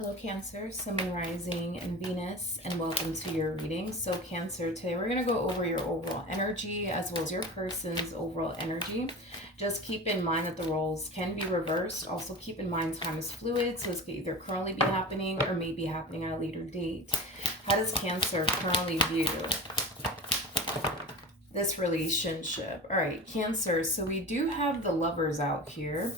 Hello Cancer, Sun, Moon, Rising, and Venus, and welcome to your reading. So Cancer, today we're going to go over your overall energy as well as your person's overall energy. Just keep in mind that the roles can be reversed. Also keep in mind time is fluid, so this could either currently be happening or may be happening at a later date. How does Cancer currently view this relationship? All right, Cancer, so we do have the Lovers out here.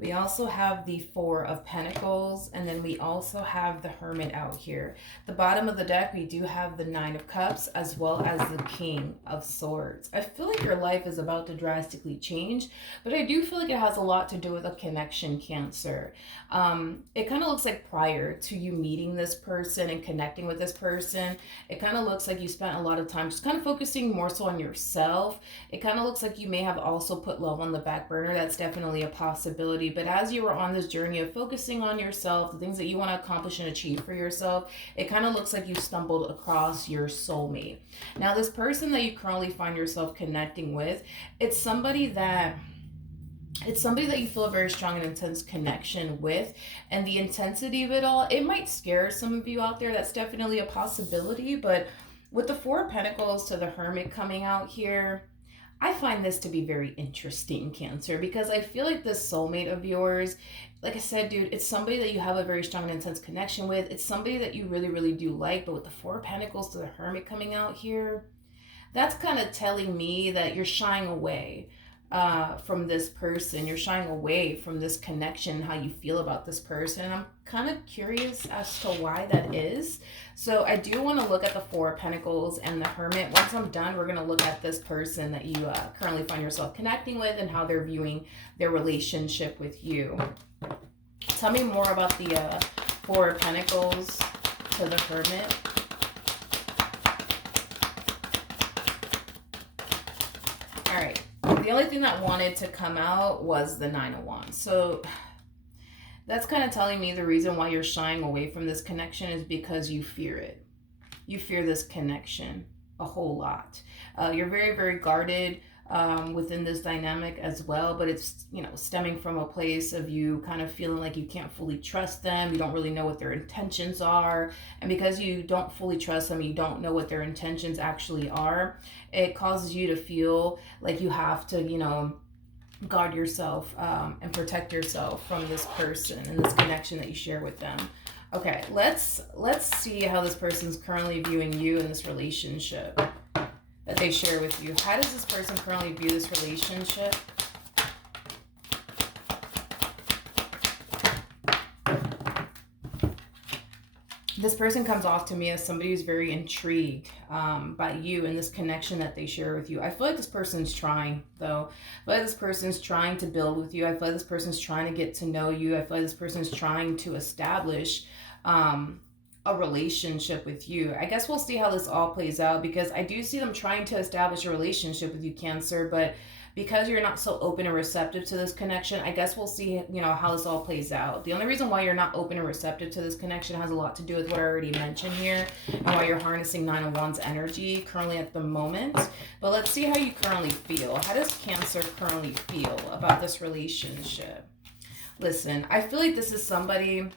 We also have the Four of Pentacles, and then we also have the Hermit out here. The bottom of the deck, we do have the Nine of Cups as well as the King of Swords. I feel like your life is about to drastically change, but I do feel like it has a lot to do with a connection, Cancer. It kind of looks like prior to you meeting this person and connecting with this person, it kind of looks like you spent a lot of time just kind of focusing more so on yourself. It kind of looks like you may have also put love on the back burner. That's definitely a possibility. But as you were on this journey of focusing on yourself, the things that you want to accomplish and achieve for yourself, it kind of looks like you stumbled across your soulmate. Now, this person that you currently find yourself connecting with, it's somebody that you feel a very strong and intense connection with, and the intensity of it all, it might scare some of you out there. That's definitely a possibility. But with the Four of Pentacles to the Hermit coming out here, I find this to be very interesting, Cancer, because I feel like this soulmate of yours, like I said, dude, it's somebody that you have a very strong and intense connection with. It's somebody that you really, really do like. But with the Four of Pentacles to the Hermit coming out here, that's kind of telling me that you're shying away from this person. You're shying away from this connection, how you feel about this person. And I'm kind of curious as to why that is. So I do want to look at the Four of Pentacles and the Hermit. Once I'm done, we're going to look at this person that you currently find yourself connecting with and how they're viewing their relationship with you. Tell me more about the Four of Pentacles to the Hermit. All right. The only thing that wanted to come out was the Nine of Wands. So that's kind of telling me the reason why you're shying away from this connection is because you fear it. You fear this connection a whole lot. You're very, very guarded within this dynamic as well, but it's, stemming from a place of you kind of feeling like you can't fully trust them. You don't really know what their intentions are. And because you don't fully trust them, you don't know what their intentions actually are, it causes you to feel like you have to, guard yourself and protect yourself from this person and this connection that you share with them. Okay, let's see how this person's currently viewing you in this relationship that they share with you. How does this person currently view this relationship? This person comes off to me as somebody who's very intrigued by you and this connection that they share with you. I feel like this person's trying, though. I feel like this person's trying to build with you. I feel like this person's trying to get to know you. I feel like this person's trying to establish a relationship with you. I guess we'll see how this all plays out, because I do see them trying to establish a relationship with you, Cancer, but because you're not so open and receptive to this connection, I guess we'll see, how this all plays out. The only reason why you're not open and receptive to this connection has a lot to do with what I already mentioned here and why you're harnessing Nine of Wands energy currently at the moment. But let's see how you currently feel. How does Cancer currently feel about this relationship? Listen, I feel like this is somebody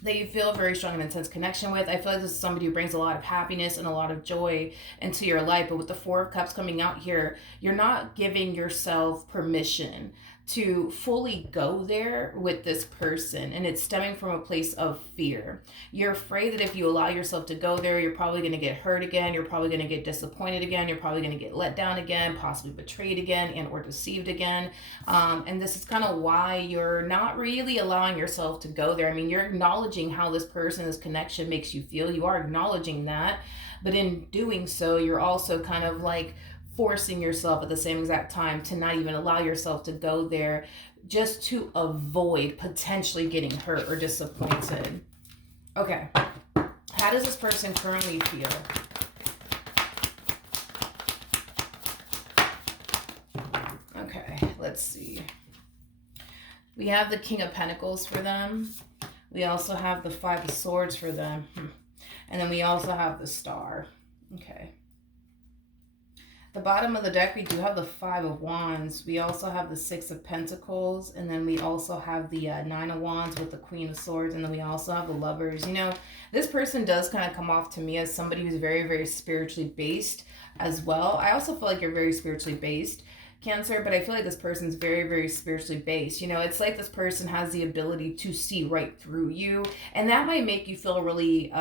that you feel a very strong and intense connection with. I feel like this is somebody who brings a lot of happiness and a lot of joy into your life. But with the Four of Cups coming out here, you're not giving yourself permission to fully go there with this person. And it's stemming from a place of fear. You're afraid that if you allow yourself to go there, you're probably going to get hurt again. You're probably going to get disappointed again. You're probably going to get let down again, possibly betrayed again, and or deceived again. And this is kind of why you're not really allowing yourself to go there. I mean, you're acknowledging how this person, this connection makes you feel. You are acknowledging that. But in doing so, you're also kind of like forcing yourself at the same exact time to not even allow yourself to go there, just to avoid potentially getting hurt or disappointed. Okay, how does this person currently feel? Okay, let's see. We have the King of Pentacles for them. We also have the Five of Swords for them. And then we also have the Star. Okay. The bottom of the deck, we do have the Five of Wands. We also have the Six of Pentacles. And then we also have the Nine of Wands with the Queen of Swords. And then we also have the Lovers. You know, this person does kind of come off to me as somebody who's very, very spiritually based as well. I also feel like you're very spiritually based, Cancer, but I feel like this person's very, very spiritually based. You know, it's like this person has the ability to see right through you. And that might make you feel really,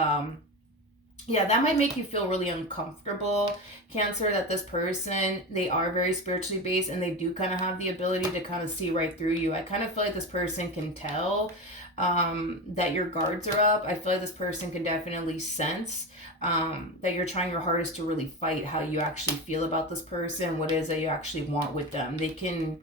yeah, that might make you feel really uncomfortable, Cancer, that this person, they are very spiritually based and they do kind of have the ability to kind of see right through you. I kind of feel like this person can tell that your guards are up. I feel like this person can definitely sense that you're trying your hardest to really fight how you actually feel about this person, what it is that you actually want with them. They can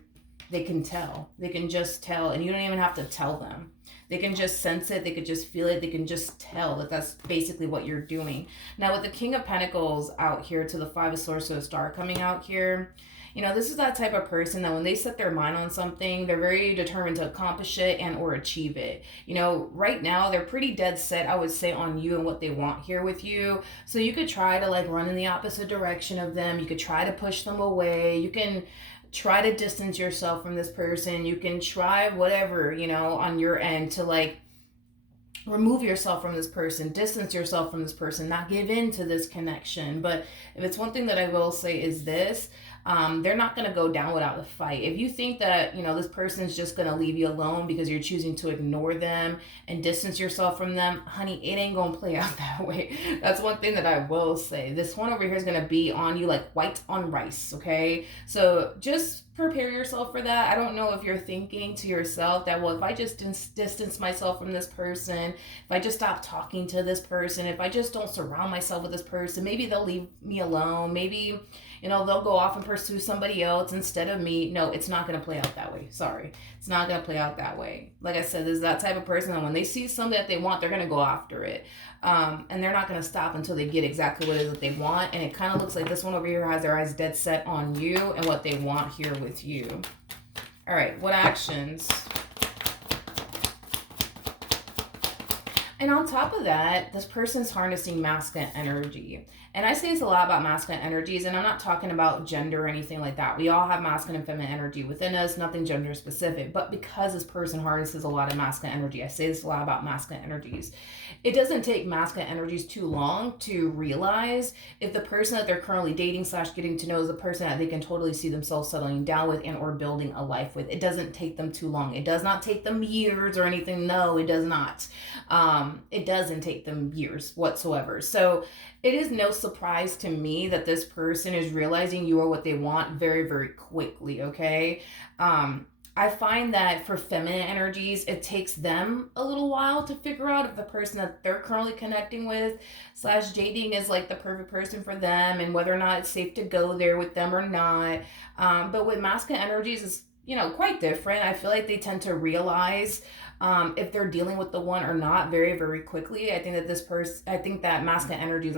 tell. They can just tell, and you don't even have to tell them. They can just sense it. They could just feel it. They can just tell that that's basically what you're doing. Now, with the King of Pentacles out here to the Five of Swords to the Star coming out here, you know, this is that type of person that when they set their mind on something, they're very determined to accomplish it and or achieve it. You know, right now, they're pretty dead set, I would say, on you and what they want here with you. So you could try to like run in the opposite direction of them. You could try to push them away. You can try to distance yourself from this person. You can try whatever, you know, on your end to like remove yourself from this person, distance yourself from this person, not give in to this connection. But if it's one thing that I will say is this, they're not going to go down without a fight. If you think that, you know, this person's just going to leave you alone because you're choosing to ignore them and distance yourself from them, honey, it ain't going to play out that way. That's one thing that I will say. This one over here is going to be on you like white on rice, okay? So just prepare yourself for that. I don't know if you're thinking to yourself that, well, if I just distance myself from this person, if I just stop talking to this person, if I just don't surround myself with this person, maybe they'll leave me alone. Maybe, you know, they'll go off and pursue somebody else instead of me. No, it's not going to play out that way. Sorry. It's not going to play out that way. Like I said, there's that type of person that when they see something that they want, they're going to go after it. And they're not going to stop until they get exactly what it is that they want. And it kind of looks like this one over here has their eyes dead set on you and what they want here with you. All right, what actions? And on top of that, this person's harnessing masculine energy. And I say this a lot about masculine energies, and I'm not talking about gender or anything like that. We all have masculine and feminine energy within us, nothing gender specific. But because this person harnesses a lot of masculine energy, I say this a lot about masculine energies. It doesn't take masculine energies too long to realize if the person that they're currently dating / getting to know is a person that they can totally see themselves settling down with and or building a life with. It doesn't take them too long. It does not take them years or anything. No, it does not. It doesn't take them years whatsoever. So it is no surprise to me that this person is realizing you are what they want very, very quickly, okay? I find that for feminine energies, it takes them a little while to figure out if the person that they're currently connecting with / dating is like the perfect person for them and whether or not it's safe to go there with them or not. But with masculine energies, it's, you know, quite different. I feel like they tend to realize if they're dealing with the one or not very, very quickly. I think that masculine energies,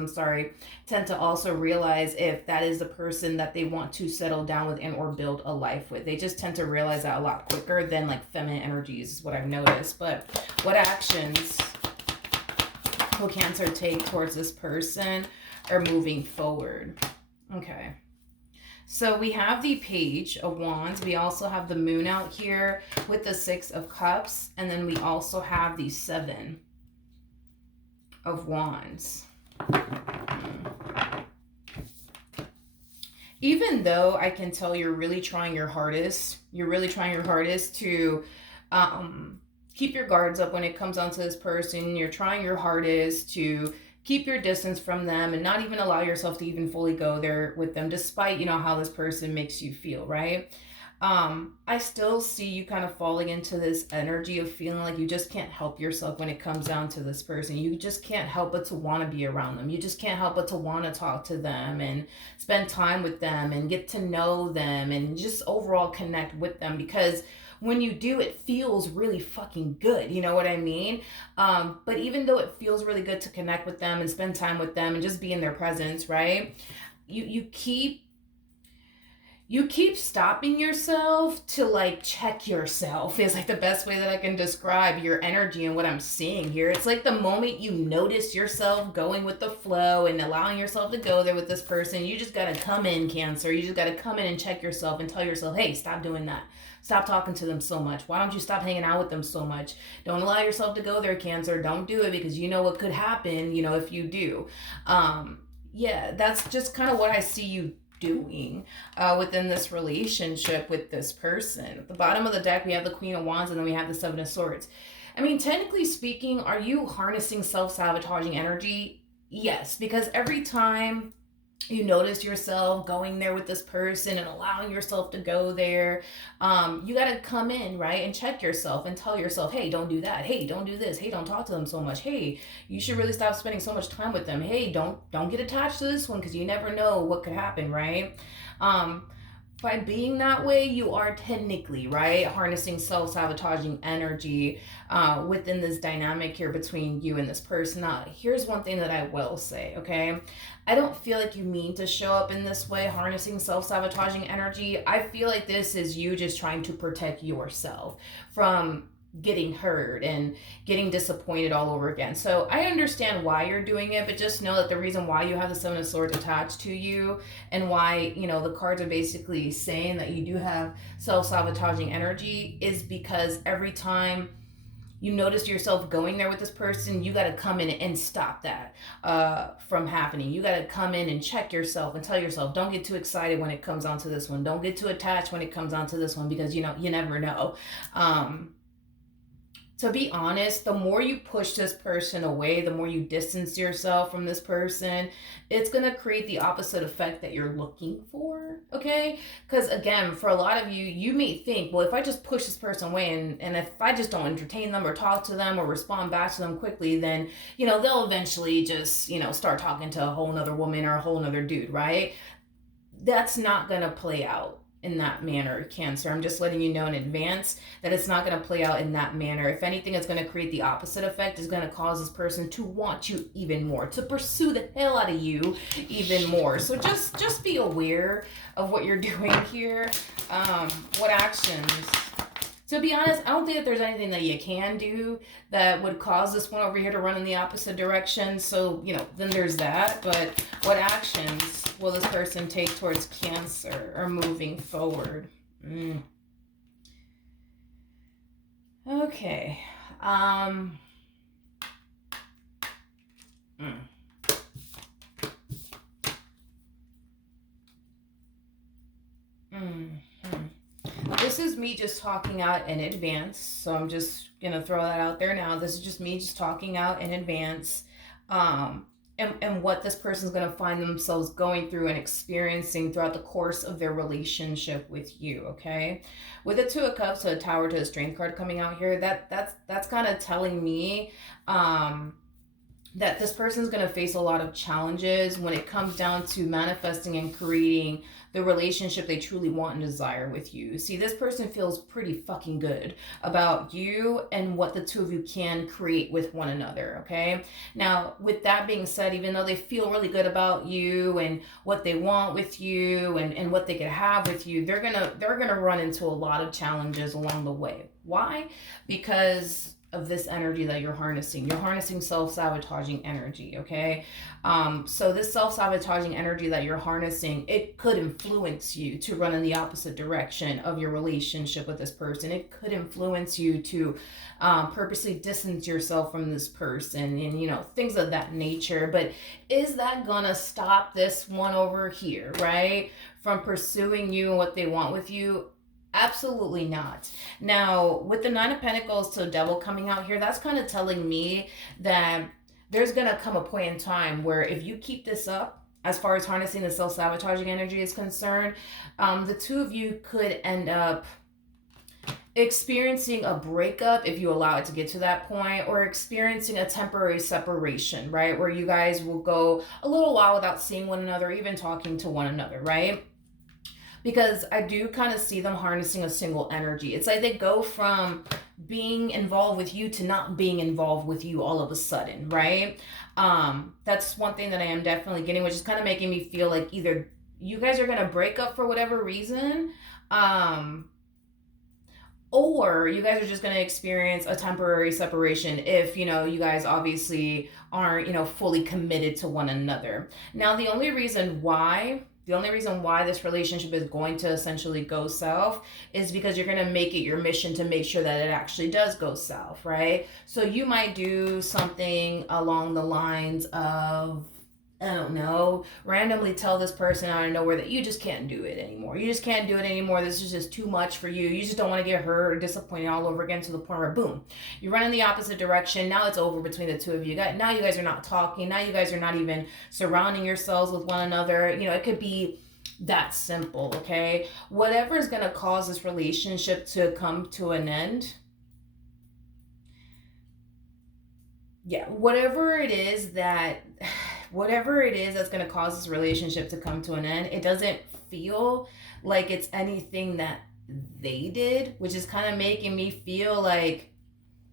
tend to also realize if that is the person that they want to settle down with and or build a life with. They just tend to realize that a lot quicker than like feminine energies is what I've noticed. But what actions will Cancer take towards this person or moving forward? Okay. So we have the Page of Wands. We also have the Moon out here with the Six of Cups. And then we also have the Seven of Wands. Even though I can tell you're really trying your hardest, to keep your guards up when it comes down to this person. You're trying your hardest to keep your distance from them and not even allow yourself to even fully go there with them, despite, you know, how this person makes you feel, right? I still see you kind of falling into this energy of feeling like you just can't help yourself when it comes down to this person. You just can't help but to want to be around them. You just can't help but to want to talk to them and spend time with them and get to know them and just overall connect with them, because when you do, it feels really fucking good. You know what I mean? But even though it feels really good to connect with them and spend time with them and just be in their presence, right? You keep You keep stopping yourself to like check yourself is like the best way that I can describe your energy and what I'm seeing here. It's like the moment you notice yourself going with the flow and allowing yourself to go there with this person, you just gotta come in, Cancer. You just gotta come in and check yourself and tell yourself, hey, stop doing that. Stop talking to them so much. Why don't you stop hanging out with them so much? Don't allow yourself to go there, Cancer. Don't do it because you know what could happen, if you do. Yeah, that's just kind of what I see you doing within this relationship with this person. At the bottom of the deck, we have the Queen of Wands and then we have the Seven of Swords. I mean, technically speaking, are you harnessing self-sabotaging energy? Yes, because every time you notice yourself going there with this person and allowing yourself to go there, you got to come in, right, and check yourself and tell yourself, hey, don't do that, hey, don't do this, hey, don't talk to them so much, hey, you should really stop spending so much time with them, hey, don't get attached to this one because you never know what could happen, right? By being that way, you are technically, right, harnessing self-sabotaging energy within this dynamic here between you and this person. Now, here's one thing that I will say, okay? I don't feel like you mean to show up in this way, harnessing self-sabotaging energy. I feel like this is you just trying to protect yourself from getting hurt and getting disappointed all over again. So I understand why you're doing it, but just know that the reason why you have the Seven of Swords attached to you and why, the cards are basically saying that you do have self-sabotaging energy is because every time you notice yourself going there with this person, you got to come in and stop that from happening. You got to come in and check yourself and tell yourself, don't get too excited when it comes onto this one. Don't get too attached when it comes onto this one because, you never know. To be honest, the more you push this person away, the more you distance yourself from this person, it's going to create the opposite effect that you're looking for, okay? Because again, for a lot of you, you may think, well, if I just push this person away and if I just don't entertain them or talk to them or respond back to them quickly, then, they'll eventually just, start talking to a whole nother woman or a whole nother dude, right? That's not going to play out in that manner, Cancer. I'm just letting you know in advance that it's not going to play out in that manner. If anything, it's going to create the opposite effect. It's going to cause this person to want you even more, to pursue the hell out of you even more. So just be aware of what you're doing here. What actions? To be honest, I don't think that there's anything that you can do that would cause this one over here to run in the opposite direction. So, then there's that. But what actions will this person take towards Cancer or moving forward? Okay. This is me just talking out in advance. So I'm just going to throw that out there now. This is just me just talking out in advance. And what this person's going to find themselves going through and experiencing throughout the course of their relationship with you, okay? With the Two of Cups, so a Tower to a Strength card coming out here, that's kind of telling me that this person's going to face a lot of challenges when it comes down to manifesting and creating the relationship they truly want and desire with you. See, this person feels pretty fucking good about you and what the two of you can create with one another, okay? Now, with that being said, even though they feel really good about you and what they want with you and what they could have with you, they're gonna run into a lot of challenges along the way. Why? Because of this energy that you're harnessing. You're harnessing self-sabotaging energy, okay? So this self-sabotaging energy that you're harnessing, it could influence you to run in the opposite direction of your relationship with this person. It could influence you to purposely distance yourself from this person and, things of that nature. But is that gonna stop this one over here, right, from pursuing you and what they want with you? Absolutely not. Now, with the Nine of Pentacles to Devil coming out here, that's kind of telling me that there's going to come a point in time where if you keep this up, as far as harnessing the self-sabotaging energy is concerned, the two of you could end up experiencing a breakup if you allow it to get to that point, or experiencing a temporary separation, right? Where you guys will go a little while without seeing one another, even talking to one another, right? Because I do kind of see them harnessing a single energy. It's like they go from being involved with you to not being involved with you all of a sudden, right? That's one thing that I am definitely getting, which is kind of making me feel like either you guys are going to break up for whatever reason. Um, or you guys are just going to experience a temporary separation if, you guys obviously aren't, fully committed to one another. Now, the only reason why this relationship is going to essentially go south is because you're going to make it your mission to make sure that it actually does go south, right? So you might do something along the lines of, I don't know, randomly tell this person out of nowhere that you just can't do it anymore. You just can't do it anymore. This is just too much for you. You just don't want to get hurt or disappointed all over again, to the point where, boom, you run in the opposite direction. Now it's over between the two of you. Now you guys are not talking. Now you guys are not even surrounding yourselves with one another. It could be that simple, okay? Whatever is going to cause this relationship to come to an end, yeah, whatever it is that's going to cause this relationship to come to an end, it doesn't feel like it's anything that they did, which is kind of making me feel like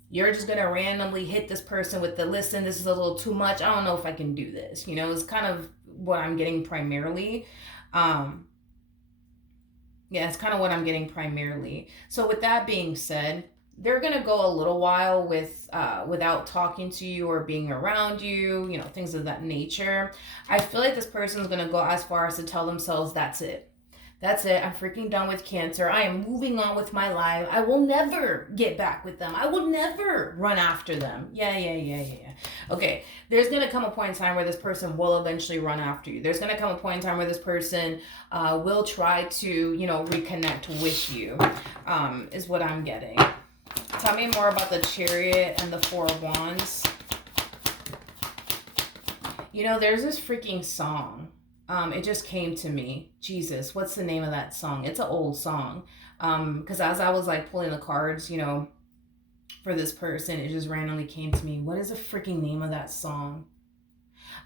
you're just going to randomly hit this person with the, listen, this is a little too much. I don't know if I can do this. It's kind of what I'm getting primarily. Yeah, it's kind of what I'm getting primarily. So with that being said, they're gonna go a little while without talking to you or being around you, things of that nature. I feel like this person's gonna go as far as to tell themselves, that's it. That's it. I'm freaking done with Cancer. I am moving on with my life. I will never get back with them. I will never run after them. Yeah. Okay. There's going to come a point in time where this person will eventually run after you. There's going to come a point in time where this person will try to, reconnect with you, is what I'm getting. Tell me more about the Chariot and the Four of Wands. There's this freaking song. It just came to me. Jesus, what's the name of that song? It's an old song. Because as I was like pulling the cards, for this person, it just randomly came to me. What is the freaking name of that song?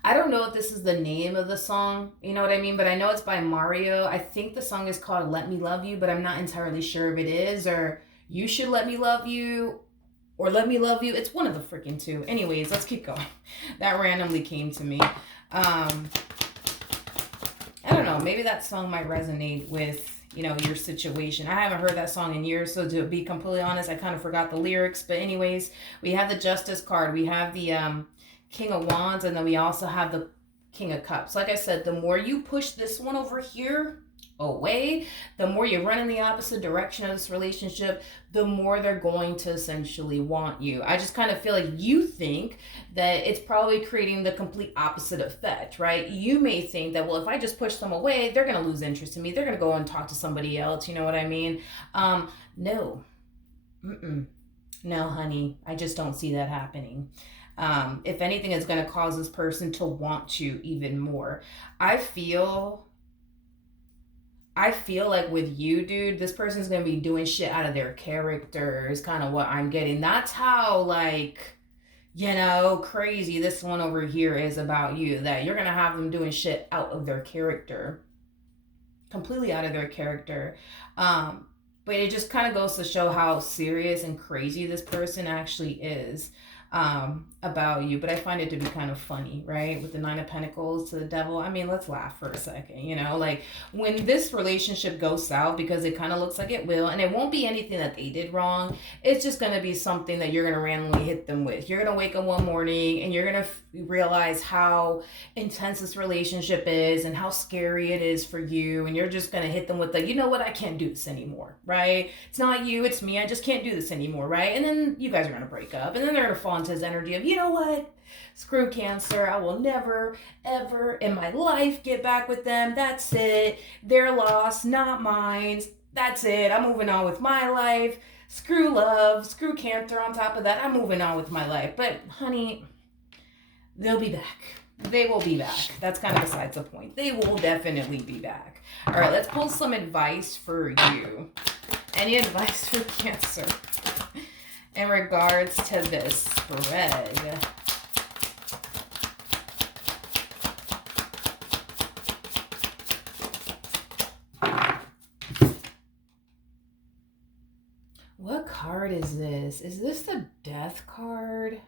I don't know if this is the name of the song, you know what I mean? But I know it's by Mario. I think the song is called Let Me Love You, but I'm not entirely sure if it is, or You Should Let Me Love You, or Let Me Love You. It's one of the freaking two. Anyways, let's keep going. That randomly came to me. I don't know, maybe that song might resonate with, your situation. I haven't heard that song in years, so to be completely honest, I kind of forgot the lyrics. But anyways, we have the Justice card, we have the King of Wands, and then we also have the King of Cups. Like I said, the more you push this one over here away, the more you run in the opposite direction of this relationship, the more they're going to essentially want you. I just kind of feel like you think that it's probably creating the complete opposite effect, right? You may think that, well, if I just push them away, they're going to lose interest in me. They're going to go and talk to somebody else. You know what I mean? No. No, honey. I just don't see that happening. If anything, it's going to cause this person to want you even more. I feel like with you, dude, this person's going to be doing shit out of their character is kind of what I'm getting. That's how, crazy this one over here is about you. That you're going to have them doing shit out of their character. Completely out of their character. But it just kind of goes to show how serious and crazy this person actually is. About you. But I find it to be kind of funny, right? With the Nine of Pentacles to the Devil. I mean, let's laugh for a second, when this relationship goes south, because it kind of looks like it will, and it won't be anything that they did wrong. It's just going to be something that you're going to randomly hit them with. You're going to wake up one morning and you're going to realize how intense this relationship is and how scary it is for you. And you're just going to hit them with the, you know what, I can't do this anymore, right? It's not you, it's me. I just can't do this anymore, right? And then you guys are going to break up, and then they're going to fall into his energy of, you know what? Screw Cancer. I will never, ever in my life get back with them. That's it. Their loss, not mine. That's it. I'm moving on with my life. Screw love. Screw Cancer on top of that. I'm moving on with my life. But, honey, they'll be back. They will be back. That's kind of besides the point. They will definitely be back. All right, let's pull some advice for you. Any advice for Cancer in regards to this spread? What card is this? Is this the Death card?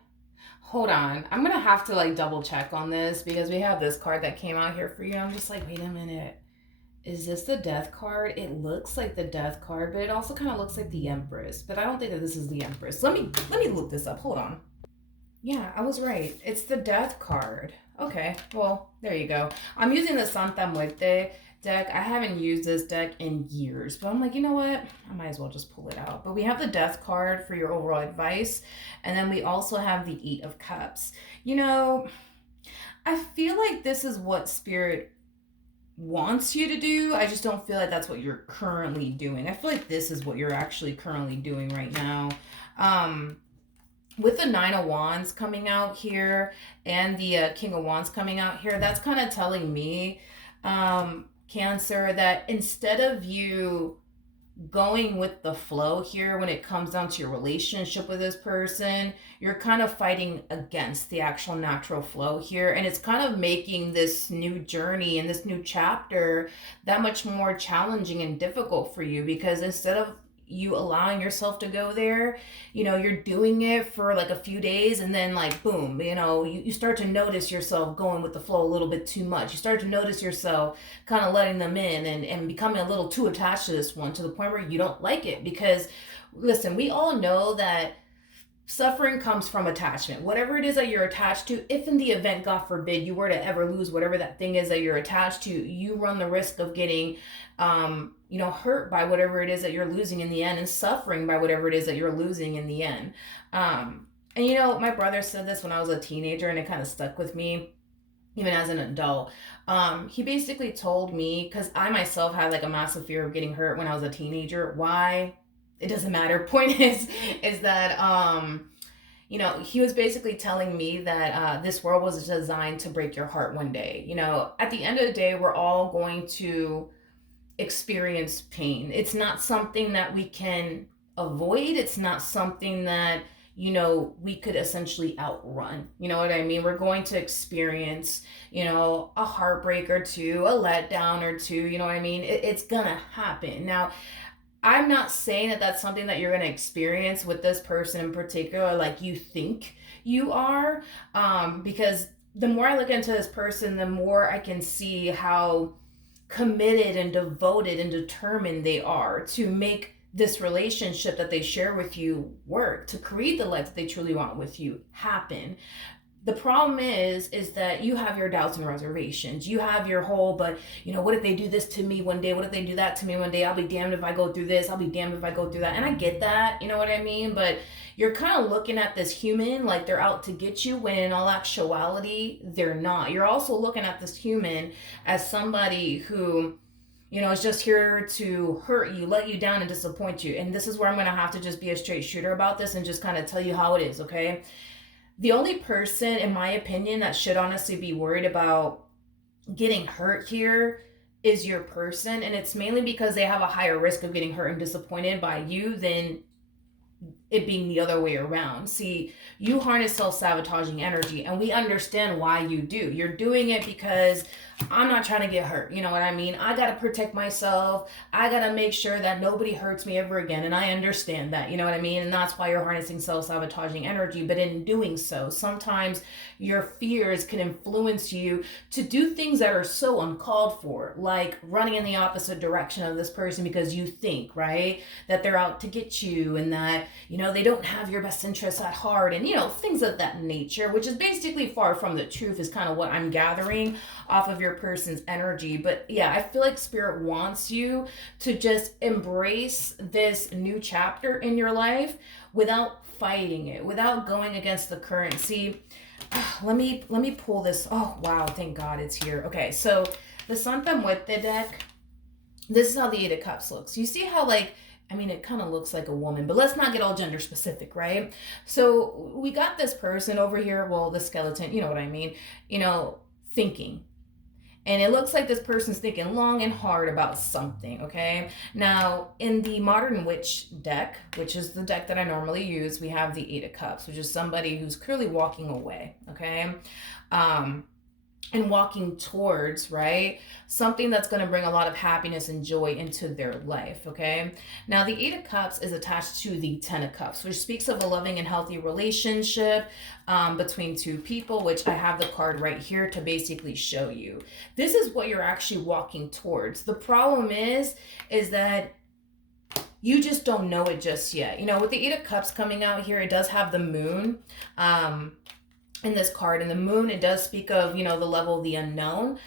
Hold on. I'm going to have to double check on this because we have this card that came out here for you. I'm just like, wait a minute. Is this the death card? It looks like the death card, but it also kind of looks like the Empress. But I don't think that this is the Empress. Let me look this up. Hold on. Yeah, I was right. It's the death card. Okay, well, there you go. I'm using the Santa Muerte deck. I haven't used this deck in years, but I'm like, you know what? I might as well just pull it out. But we have the death card for your overall advice, and then we also have the Eight of Cups. You know, I feel like this is what Spirit wants you to do. I just don't feel like that's what you're currently doing. I feel like this is what you're actually currently doing right now. Um, with the Nine of Wands coming out here and the King of Wands coming out here, that's kind of telling me, Cancer, that instead of you going with the flow here when it comes down to your relationship with this person, you're kind of fighting against the actual natural flow here. And it's kind of making this new journey and this new chapter that much more challenging and difficult for you, because instead of you allowing yourself to go there, you're doing it for like a few days, and then like boom, you start to notice yourself going with the flow a little bit too much. You start to notice yourself kind of letting them in, and becoming a little too attached to this one, to the point where you don't like it. Because listen, we all know that suffering comes from attachment. Whatever it is that you're attached to, if in the event, God forbid, you were to ever lose whatever that thing is that you're attached to, you run the risk of getting, hurt by whatever it is that you're losing in the end, and suffering by whatever it is that you're losing in the end. And my brother said this when I was a teenager, and it kind of stuck with me even as an adult. He basically told me, because I myself had like a massive fear of getting hurt when I was a teenager. Why? It doesn't matter. Point is that he was basically telling me that this world was designed to break your heart one day. At the end of the day, we're all going to experience pain. It's not something that we can avoid. It's not something that we could essentially outrun. You know what I mean? We're going to experience, a heartbreak or two, a letdown or two. You know what I mean? It's gonna happen. Now, I'm not saying that that's something that you're going to experience with this person in particular, like you think you are, because the more I look into this person, the more I can see how committed and devoted and determined they are to make this relationship that they share with you work, to create the life that they truly want with you happen. The problem is that you have your doubts and reservations. You have your whole, but what if they do this to me one day? What if they do that to me one day? I'll be damned if I go through this. I'll be damned if I go through that. And I get that, you know what I mean? But you're kind of looking at this human like they're out to get you, when in all actuality, they're not. You're also looking at this human as somebody who, is just here to hurt you, let you down, and disappoint you. And this is where I'm going to have to just be a straight shooter about this and just kind of tell you how it is, okay? The only person, in my opinion, that should honestly be worried about getting hurt here is your person. And it's mainly because they have a higher risk of getting hurt and disappointed by you than it being the other way around. See, you harness self-sabotaging energy, and we understand why you do. You're doing it because I'm not trying to get hurt. You know what I mean? I got to protect myself. I got to make sure that nobody hurts me ever again. And I understand that, you know what I mean? And that's why you're harnessing self-sabotaging energy. But in doing so, sometimes your fears can influence you to do things that are so uncalled for, like running in the opposite direction of this person because you think, right, that they're out to get you, and that, they don't have your best interests at heart, and, things of that nature, which is basically far from the truth, is kind of what I'm gathering off of your person's energy. But yeah, I feel like Spirit wants you to just embrace this new chapter in your life without fighting it, without going against the current. See, let me pull this. Oh wow, thank God it's here. Okay, so the Santa Muerte deck, this is how the Eight of Cups looks. You see how, like, it kind of looks like a woman, but let's not get all gender specific, right? So we got this person over here, well, the skeleton, you know what I mean, thinking. And it looks like this person's thinking long and hard about something, okay? Now, in the Modern Witch deck, which is the deck that I normally use, we have the Eight of Cups, which is somebody who's clearly walking away, okay? and walking towards, right? Something that's going to bring a lot of happiness and joy into their life, okay? Now, the Eight of Cups is attached to the Ten of Cups, which speaks of a loving and healthy relationship between two people, which I have the card right here to basically show you. This is what you're actually walking towards. The problem is that you just don't know it just yet. You know, with the Eight of Cups coming out here, it does have the moon. In this card, and the moon, it does speak of, you know, the level of the unknown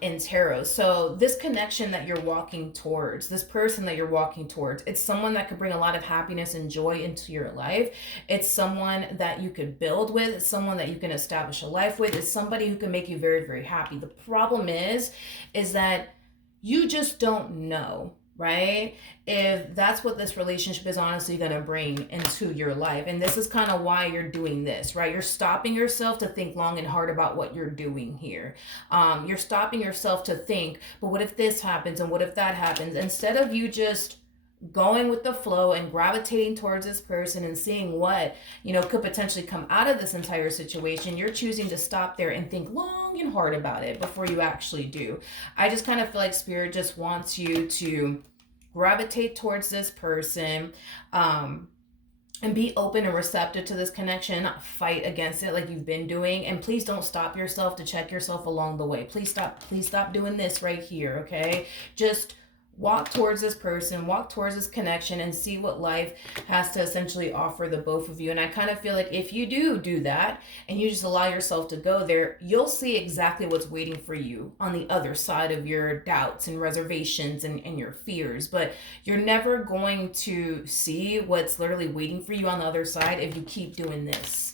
in tarot. So this connection that you're walking towards, this person that you're walking towards, it's someone that could bring a lot of happiness and joy into your life. It's someone that you could build with. It's someone that you can establish a life with. It's somebody who can make you very, very happy. The problem is that you just don't know, right? If that's what this relationship is honestly going to bring into your life. And this is kind of why you're doing this, right? You're stopping yourself to think long and hard about what you're doing here. You're stopping yourself to think, but what if this happens and what if that happens? Instead of you just going with the flow and gravitating towards this person and seeing what, you know, could potentially come out of this entire situation, you're choosing to stop there and think long and hard about it before you actually do. I just kind of feel like spirit just wants you to gravitate towards this person, and be open and receptive to this connection, not fight against it like you've been doing. And please don't stop yourself to check yourself along the way. Please stop doing this right here, okay? Just walk towards this person, walk towards this connection, and see what life has to essentially offer the both of you. And I kind of feel like if you do that and you just allow yourself to go there, you'll see exactly what's waiting for you on the other side of your doubts and reservations and your fears. But you're never going to see what's literally waiting for you on the other side if you keep doing this.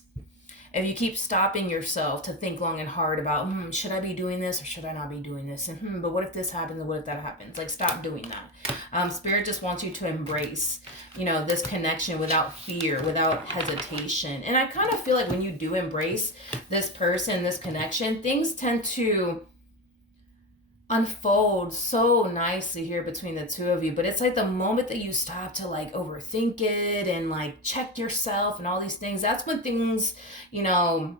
If you keep stopping yourself to think long and hard about, should I be doing this or should I not be doing this? And but what if this happens and what if that happens? Like, stop doing that. Spirit just wants you to embrace, you know, this connection without fear, without hesitation. And I kind of feel like when you do embrace this person, this connection, things tend to unfold so nicely here between the two of you. But it's like the moment that you stop to like overthink it and like check yourself and all these things, that's when things, you know,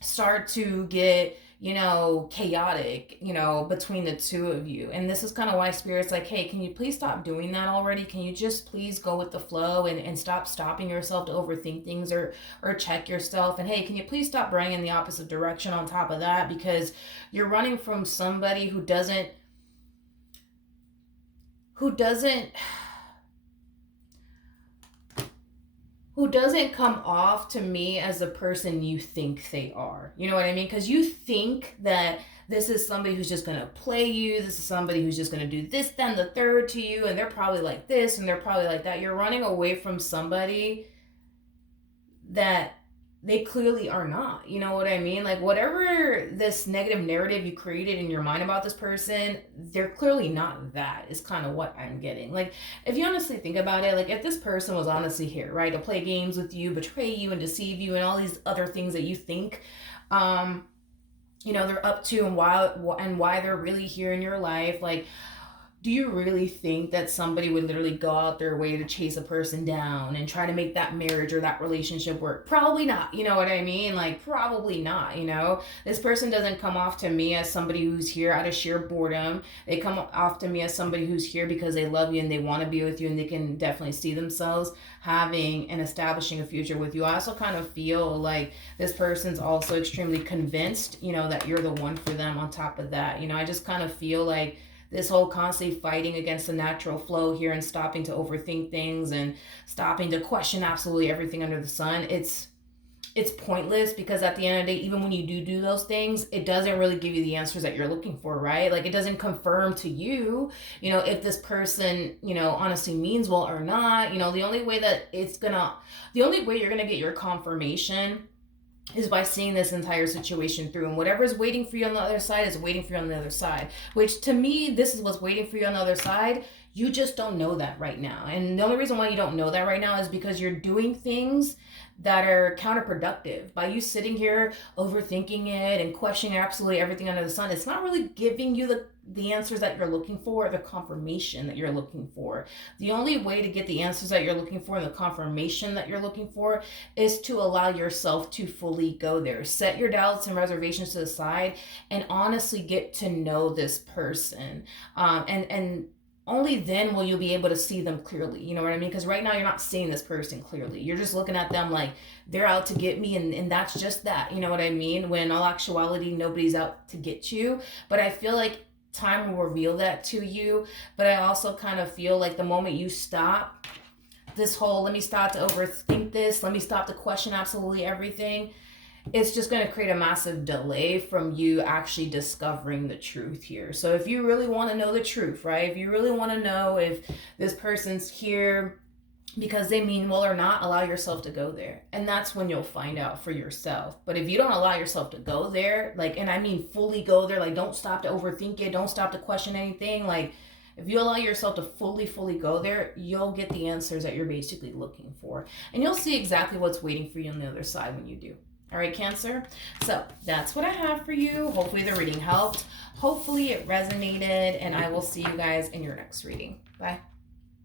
start to get, you know, chaotic, you know, between the two of you. And this is kind of why spirit's like, hey, can you please stop doing that already? Can you just please go with the flow and stop stopping yourself to overthink things or check yourself? And hey, can you please stop running in the opposite direction on top of that? Because you're running from somebody who doesn't come off to me as the person you think they are. You know what I mean? Because you think that this is somebody who's just going to play you. This is somebody who's just going to do this, then the third to you. And they're probably like this and they're probably like that. You're running away from somebody that they clearly are not. You know what I mean? Like, whatever this negative narrative you created in your mind about this person, they're clearly not that, is kind of what I'm getting. Like, if you honestly think about it, like, if this person was honestly here, right, to play games with you, betray you and deceive you and all these other things that you think, you know, they're up to and why they're really here in your life, like, do you really think that somebody would literally go out their way to chase a person down and try to make that marriage or that relationship work? Probably not. You know what I mean? Like, probably not, you know? This person doesn't come off to me as somebody who's here out of sheer boredom. They come off to me as somebody who's here because they love you and they want to be with you and they can definitely see themselves having and establishing a future with you. I also kind of feel like this person's also extremely convinced, you know, that you're the one for them on top of that. You know, I just kind of feel like this whole constantly fighting against the natural flow here and stopping to overthink things and stopping to question absolutely everything under the sun, it's pointless, because at the end of the day, even when you do those things, it doesn't really give you the answers that you're looking for, right? Like, it doesn't confirm to you, you know, if this person, you know, honestly means well or not. You know, the only way you're gonna get your confirmation is by seeing this entire situation through, and whatever is waiting for you on the other side is waiting for you on the other side, which to me, this is what's waiting for you on the other side. You just don't know that right now. And the only reason why you don't know that right now is because you're doing things that are counterproductive. By you sitting here overthinking it and questioning absolutely everything under the sun, it's not really giving you the answers that you're looking for, the confirmation that you're looking for. The only way to get the answers that you're looking for and the confirmation that you're looking for is to allow yourself to fully go there. Set your doubts and reservations to the side and honestly get to know this person. And only then will you be able to see them clearly. You know what I mean? Because right now you're not seeing this person clearly. You're just looking at them like they're out to get me, and that's just that. You know what I mean? When in all actuality, nobody's out to get you. But I feel like time will reveal that to you. But I also kind of feel like the moment you stop this whole let me stop to overthink this, let me stop to question absolutely everything, it's just going to create a massive delay from you actually discovering the truth here. So if you really want to know the truth, right? If you really want to know if this person's here because they mean well or not, allow yourself to go there. And that's when you'll find out for yourself. But if you don't allow yourself to go there, like, and I mean fully go there, like don't stop to overthink it, don't stop to question anything, like if you allow yourself to fully go there, you'll get the answers that you're basically looking for. And you'll see exactly what's waiting for you on the other side when you do. All right, Cancer. So that's what I have for you. Hopefully the reading helped. Hopefully it resonated, and I will see you guys in your next reading. Bye.